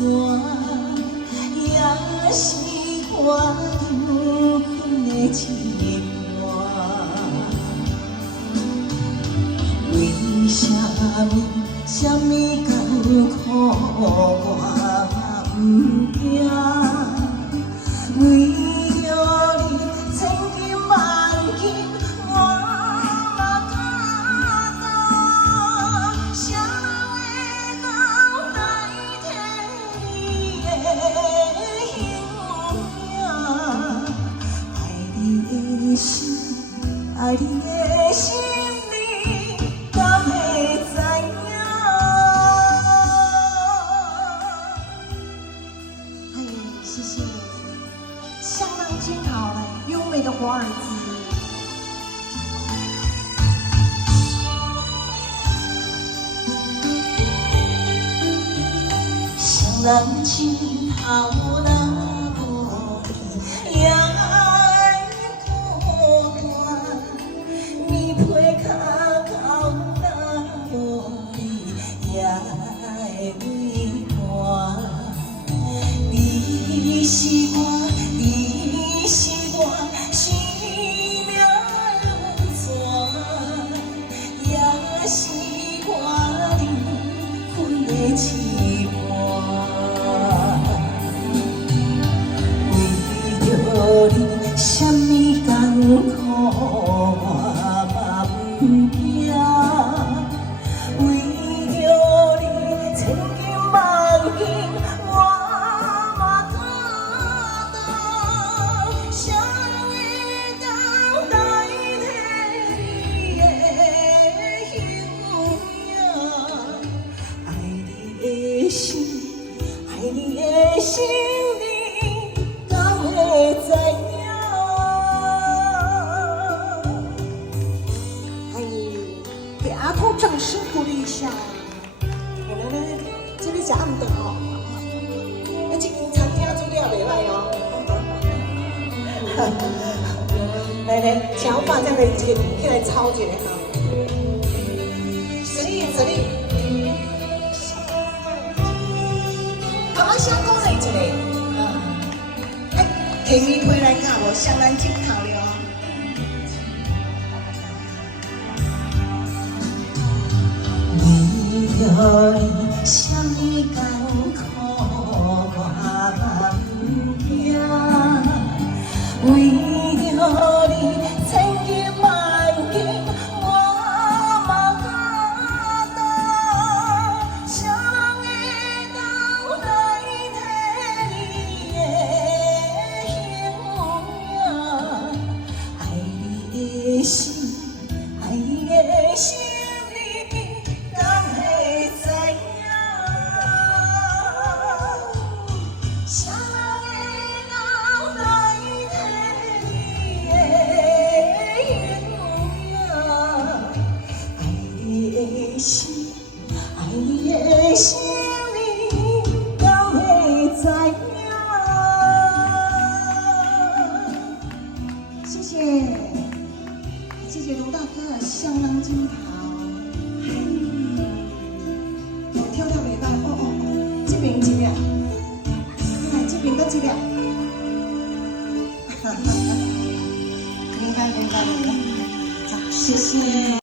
逝，也是我忧困的一半。为什么艰苦我不惊？为着你千金万金，我嘛敢当。谁人会当代替你的形影？爱你的心，爱你的心，你敢会知影？哎，谢谢，相当精好哎，优美的华尔兹。双人情好那无你，也爱孤单。你配脚到那无你，也爱为伴。你是我，你是我生命流泉，也是我灵魂的一半。为着你，什么艰苦我嘛不惊。为着你，千金万金我嘛敢当。谁会当代替你的形影？爱你的心，爱你的心，你敢会知影？哎，给阿兔掌声鼓励一下。来，这里吃暗顿哦。这间餐厅煮了袂歹哦。来，请我把这样的起来抄一下哈。实力。我先讲你一个，提米批来教无，双人镜头了。为着你，什么艰苦我嘛不惊。为着你，千金万金我嘛敢当。谁人会当代替你的形影？爱你的心，爱你的心，你敢会知影？谁人会当代替你的形影？爱你的心，爱你的心，你敢会知影？谢谢卢大哥，相当精好。跳袂歹，这边一粒，来这边搁一粒。明白，谢谢。